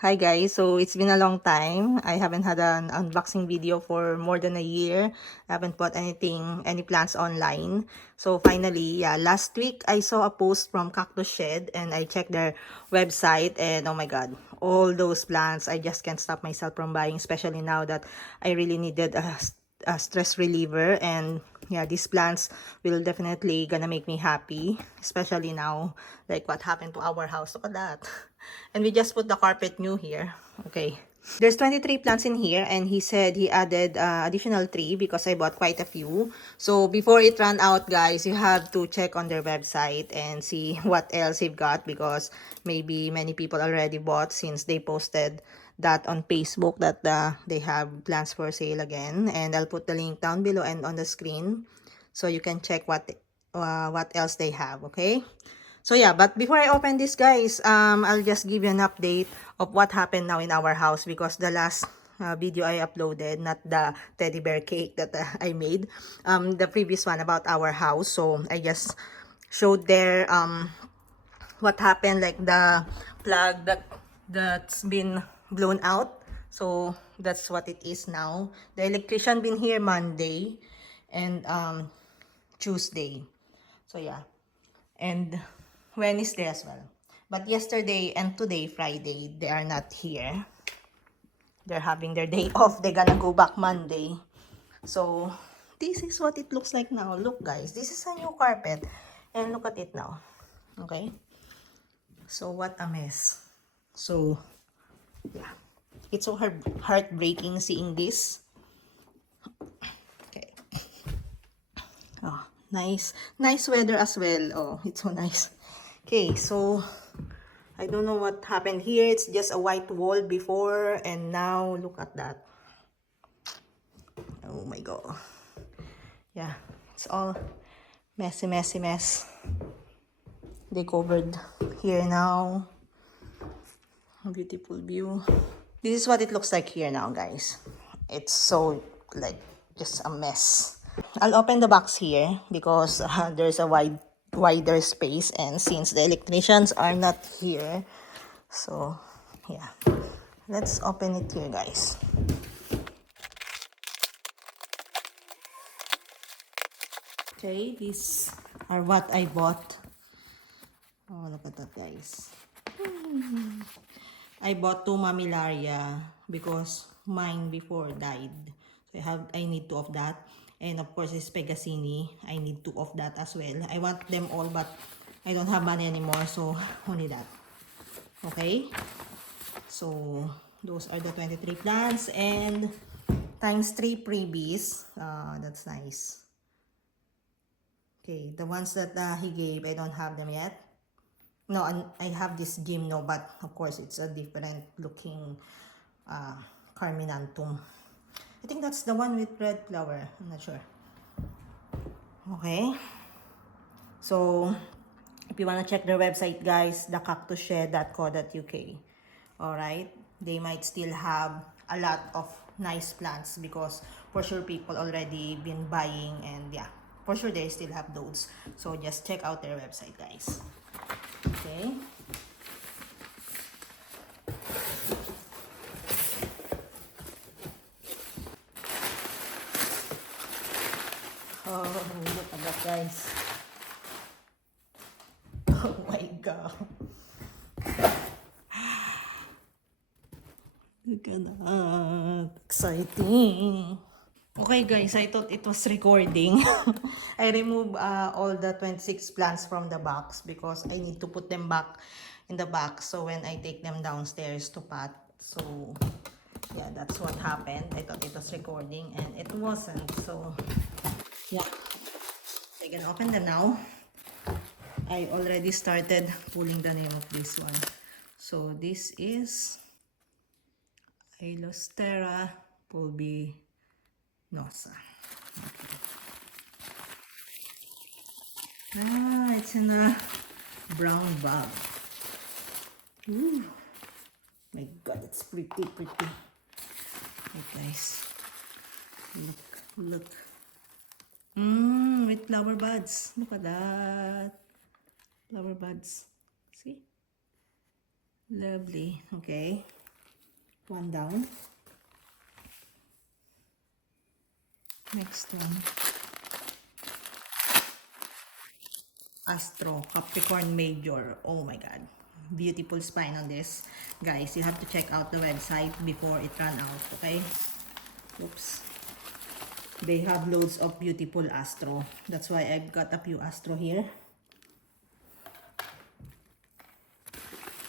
Hi guys, so it's been a long time. I haven't had an unboxing video for more than a year. I haven't bought any plants online. So finally, yeah, last week I saw a post from Cactus Shed and I checked their website and oh my god, all those plants, I just can't stop myself from buying, especially now that I really needed a stress reliever. And yeah, these plants will definitely gonna make me happy, especially now like what happened to our house. Look at that. And we just put the carpet new here. Okay, there's 23 plants in here and he said he added additional 3 because I bought quite a few. So before it ran out, guys, you have to check on their website and see what else they've got, because maybe many people already bought since they posted that on Facebook that they have plants for sale again. And I'll put the link down below and on the screen so you can check what else they have. Okay, so yeah, but before I open this, guys, I'll just give you an update of what happened now in our house, because the last video I uploaded, not the teddy bear cake that I made, the previous one about our house. So I just showed there what happened, like the plug that's been blown out. So that's what it is now. The electrician been here Monday and Tuesday. So yeah, and Wednesday as well. But yesterday and today, Friday, they are not here. They're having their day off. They're gonna go back Monday. So this is what it looks like now. Look, guys, this is a new carpet. And look at it now. Okay? So what a mess. So yeah. It's so heartbreaking seeing this. Okay. Oh, nice weather as well. Oh, it's so nice. Okay, so I don't know what happened here. It's just a white wall before and now look at that. Oh my god. Yeah, it's all mess. They covered here now. Beautiful view. This is what it looks like here now, guys. It's so like just a mess. I'll open the box here because there's a wider space, and since the electricians are not here, so yeah, let's open it here, guys. Okay, these are what I bought. Oh, look at that, guys. I bought 2 Mamilaria because mine before died. So I need 2 of that. And of course, this Pegasini, I need 2 of that as well. I want them all, but I don't have money anymore, so only that. Okay? So those are the 23 plants and times 3 freebies. That's nice. Okay, the ones that he gave, I don't have them yet. No, I have this gymno, but of course it's a different looking Carminantum. I think that's the one with red flower. I'm not sure. Okay. So, if you want to check their website, guys, thecactusshed.co.uk. Alright. They might still have a lot of nice plants because for sure people already been buying, and yeah, for sure they still have those. So, just check out their website, guys. Okay. Oh, look at that, guys. Oh my god. Look at that. Exciting. Okay, guys, I thought it was recording. I removed all the 26 plants from the box because I need to put them back in the box so when I take them downstairs to pot. So, yeah, that's what happened. I thought it was recording and it wasn't. So, yeah. I can open them now. I already started pulling the name of this one. So, this is Ailostera pulbinosa. Ah, it's in a brown bag. Ooh. My god, it's pretty. Hey guys. Look. With flower buds. Look at that. Flower buds. See? Lovely. Okay. One down. Next one. Astro Capricorn Major. Oh my god. Beautiful spine on this. Guys, you have to check out the website before it run out, okay? Oops. They have loads of beautiful Astro. That's why I've got a few Astro here.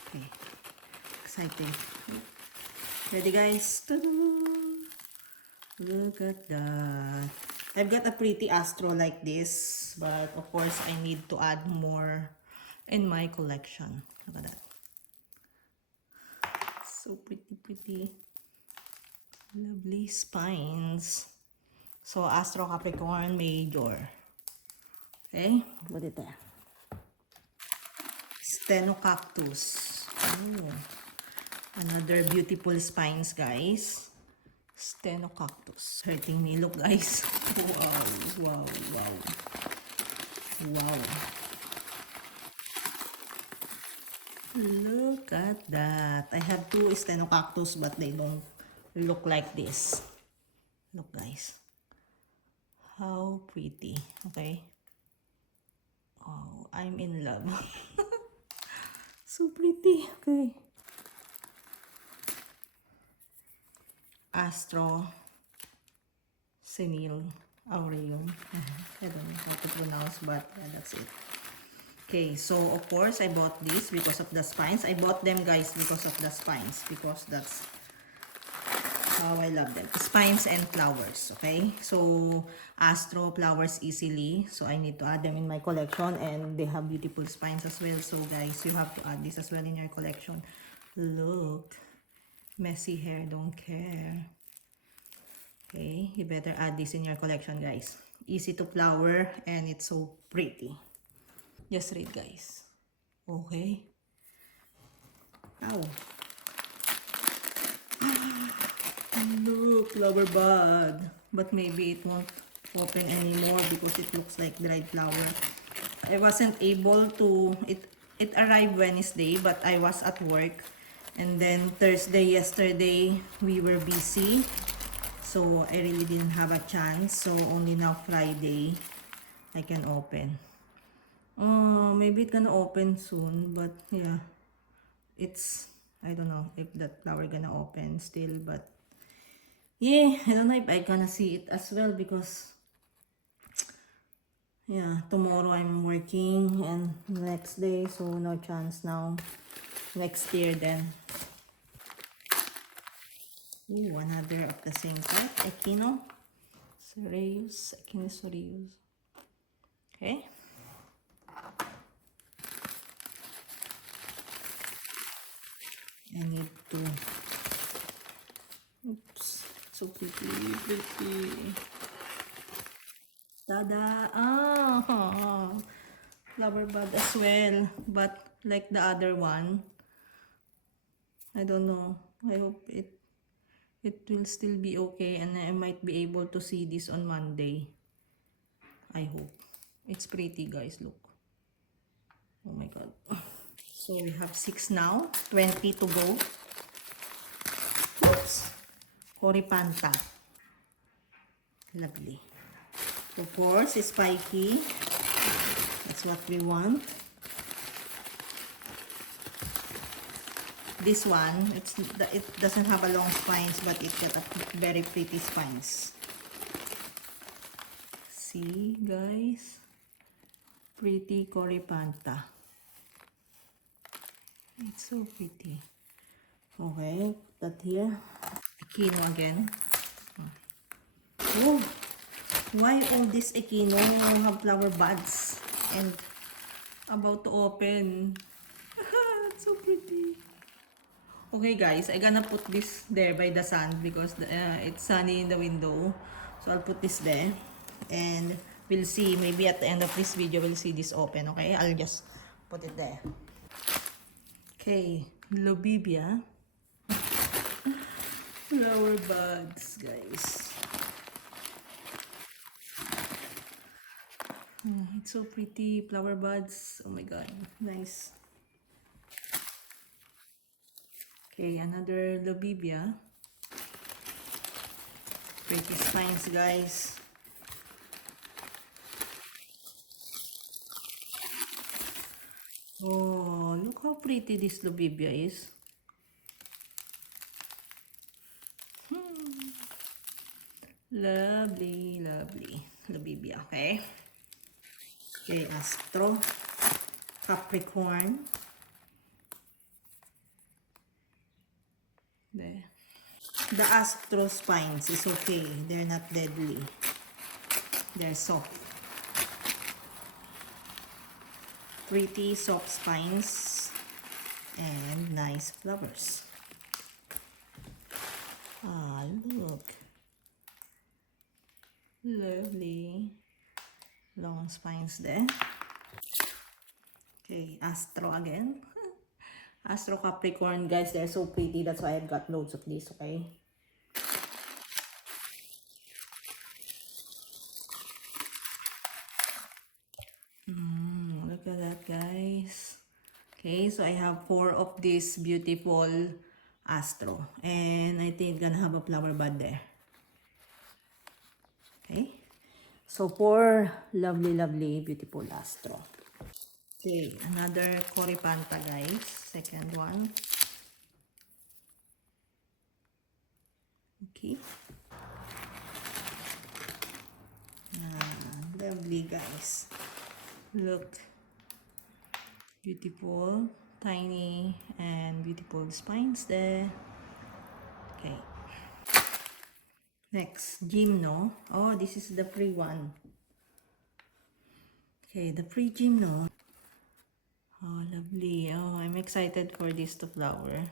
Okay. Exciting. Ready, guys? Look at that. I've got a pretty Astro like this, but of course I need to add more in my collection. Look at that. So pretty. Lovely spines. So Astro Capricorn Major. Okay, put it there. Stenocactus. Oh, another beautiful spines, guys. Stenocactus. Hurting me. Look, guys. Wow. Look at that. I have two Stenocactus, but they don't look like this. Look, guys. How pretty. Okay. Oh, I'm in love. So pretty. Okay. Astro Senile Aureum. I don't know how to pronounce, but yeah, that's it. Okay, so of course I bought this because of the spines. I bought them, guys, because of the spines, because that's how I love them. Spines and flowers, okay? So Astro flowers easily, so I need to add them in my collection, and they have beautiful spines as well. So guys, you have to add this as well in your collection. Look, messy hair, don't care. Okay, you better add this in your collection, guys. Easy to flower and it's so pretty. Just read, guys. Okay. Ow. Look, flower bud. But maybe it won't open anymore because it looks like dried flower. I wasn't able to, it arrived Wednesday, but I was at work. And then Thursday, yesterday, we were busy. So I really didn't have a chance. So only now Friday, I can open. Oh, maybe it's gonna open soon, but yeah, it's, I don't know if that flower gonna open still, but yeah, I don't know if I gonna see it as well because yeah, tomorrow I'm working and next day, so no chance now. Next year then. Ooh, another of the same type, Echinocereus. Okay. I need to, oops, so pretty. Tada! Ah, flower bud as well, but like the other one, I don't know. I hope it will still be okay and I might be able to see this on Monday. I hope. It's pretty, guys. Look. Oh my god. So we have 6 now. 20 to go. Oops. Coripanta. Lovely. Of course, spiky. That's what we want. This one, it doesn't have a long spines, but it got a very pretty spines. See, guys? Pretty Coripanta. It's so pretty. Okay, that here. Echino again. Oh, why all this Echino have flower buds and about to open? It's so pretty. Okay, guys, I'm gonna put this there by the sun because it's sunny in the window. So I'll put this there and we'll see. Maybe at the end of this video, we'll see this open. Okay, I'll just put it there. Okay, Lobibia. Flower buds, guys. Oh, it's so pretty. Flower buds. Oh my god, nice. Okay, another Lobibia. Pretty spines, guys. Oh, look how pretty this Lobibia is. Lovely, lovely. Lobibia, okay? Okay, Astro. Capricorn. There. The Astro spines is okay. They're not deadly. They're soft. Pretty soft spines and nice flowers. Ah, look. Lovely. Long spines there. Okay, Astro again. Astro Capricorn, guys, they're so pretty. That's why I've got loads of these, okay? Look at that, guys. Okay, so I have 4 of this beautiful Astro. And I think I'm gonna have a flower bud there. Okay. So 4 lovely, lovely, beautiful Astro. Okay, another Coripanta, guys. Second one. Okay. Lovely, guys. Look. Beautiful, tiny, and beautiful spines there. Okay. Next, Gymno. Oh, this is the free one. Okay, the free Gymno. Oh, lovely. Oh, I'm excited for this to flower.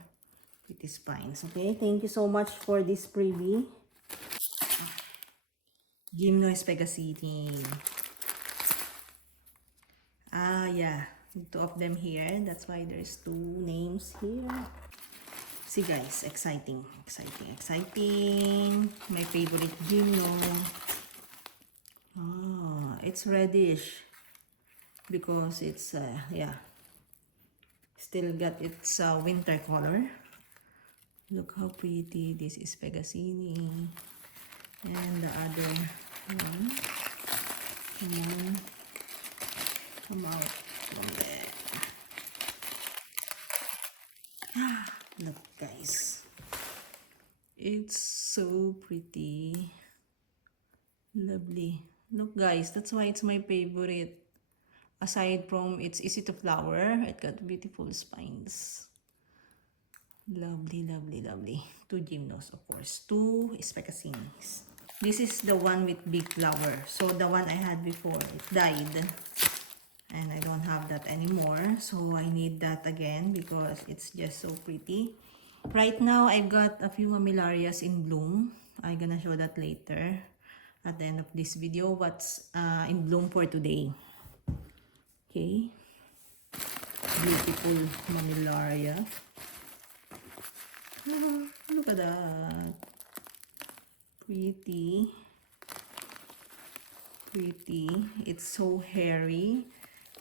Pretty spines. Okay, thank you so much for this freebie. Gymno Spegacini. Ah, yeah. 2 of them here. That's why there's 2 names here. See, guys, exciting, exciting, exciting. My favorite Gymno. Oh, it's reddish because it's yeah, still got its winter color. Look how pretty this is, Spegacini. And the other one, come out from there. Look, guys, it's so pretty, lovely. Look, guys, that's why it's my favorite. Aside from it's easy to flower, it got beautiful spines. Lovely, lovely, lovely. 2 Gymnos, of course. 2 Specacinis. This is the one with big flower. So the one I had before, it died. And I don't have that anymore. So I need that again because it's just so pretty. Right now, I've got a few Mamillarias in bloom. I'm gonna show that later at the end of this video. What's in bloom for today. Okay. Beautiful Mamillaria. Oh, look at that. Pretty. Pretty. It's so hairy.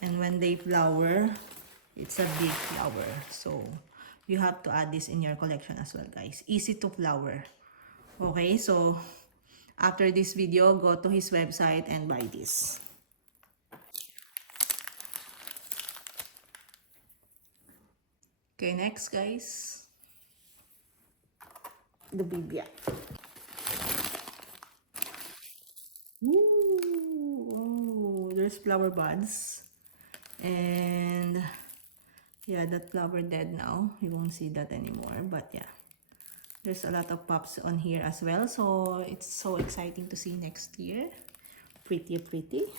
And when they flower, it's a big flower. So, you have to add this in your collection as well, guys. Easy to flower. Okay, so, after this video, go to his website and buy this. Okay, next, guys. The Bibia. Ooh, oh, there's flower buds. And yeah, that flower dead now. You won't see that anymore. But yeah, there's a lot of pops on here as well. So it's so exciting to see next year. Pretty, pretty.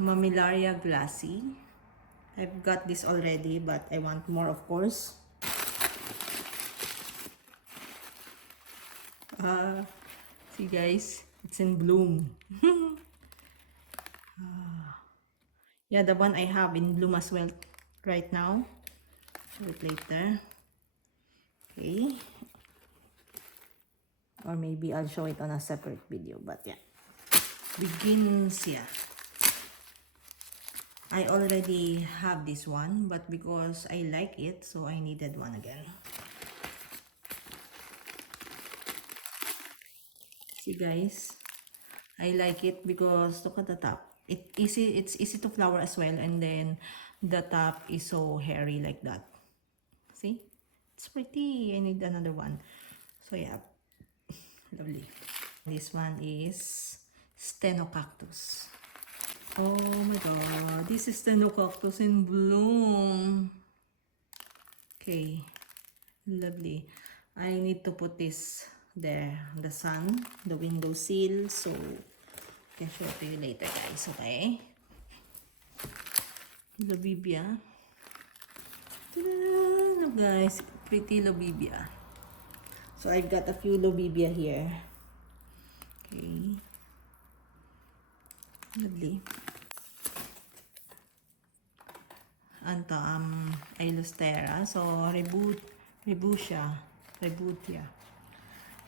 Mamillaria glassy. I've got this already, but I want more, of course. See, guys, it's in bloom. Yeah, the one I have in bloom as well right now. Show it later. Okay. Or maybe I'll show it on a separate video. But yeah. Begins, yeah. I already have this one, but because I like it, so I needed one again. See guys, I like it because look at the top. It's easy to flower as well, and then the top is so hairy like that. See? It's pretty. I need another one. So yeah, lovely. This one is Stenocactus. Oh my god, this is Stenocactus in bloom. Okay, lovely. I need to put this there, the sun, the windowsill, so I can show it to you later, guys. Okay. Lobibia. Ta-da! Look guys, pretty Lobibia. So I've got a few Lobibia here. Okay. Lovely. Anto, Ilustera. So, Rebutia,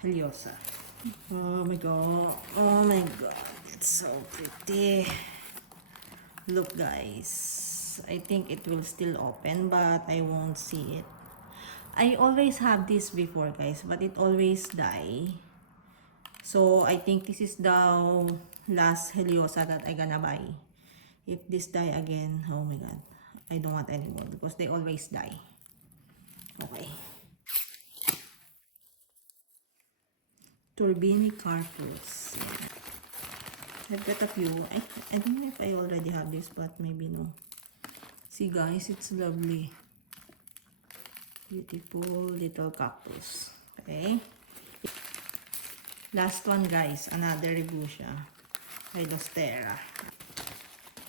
Heliosa. Oh my god. Oh my god. It's so pretty. Look guys. I think it will still open, but I won't see it. I always have this before guys, but it always die. So, I think this is the last Heliosa that I gonna buy. If this die again, oh my god. I don't want anymore because they always die. Okay. Turbini Carpus. I've got a few. I don't know if I already have this, but maybe no. See guys, it's lovely. Beautiful little cactus. Okay. Last one guys, another Rebutia. Hylostera.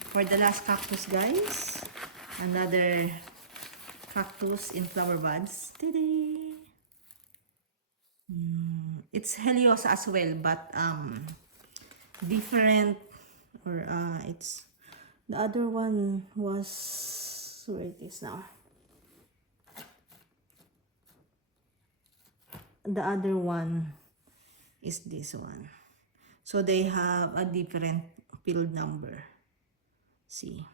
For the last cactus guys, another cactus in flower buds. Ta-da! It's Heliosa as well, but different, or it's the other one was where it is now. The other one is this one. So they have a different field number. See.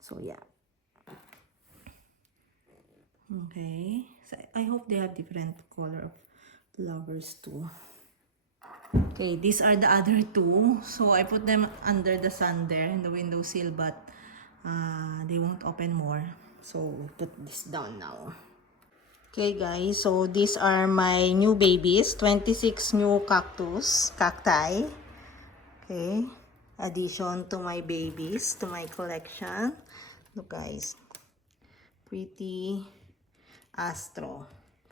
So yeah. Okay. So I hope they have different color of flowers too. Okay, these are the other two. So I put them under the sun there in the windowsill, but they won't open more. So put this down now. Okay guys, so these are my new babies. 26 new cacti. Okay, addition to my babies, to my collection. Look guys, pretty astro.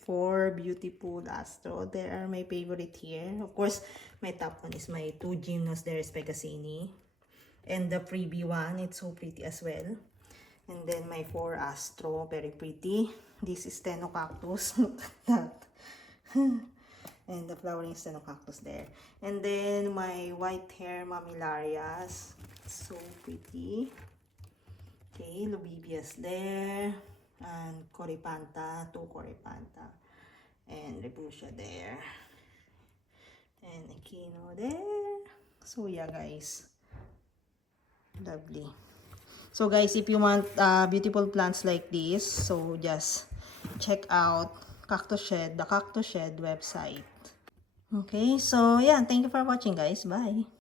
4 beautiful astro. They are my favorite here. Of course, my top one is my 2 Gymnosteris Pegasini. And the freebie one, it's so pretty as well. And then my 4 astro, very pretty. This is Stenocactus. Look at that. And the flowering Stenocactus there. And then my white hair Mammillarias. So pretty. Okay, Lobibias there. And Coryphantha, 2 Coryphantha. And Rebutia there. And Echino there. So yeah guys. Lovely. So guys, if you want beautiful plants like this, so just check out Cactus Shed, the Cactus Shed website. Okay, so yeah, thank you for watching guys. Bye.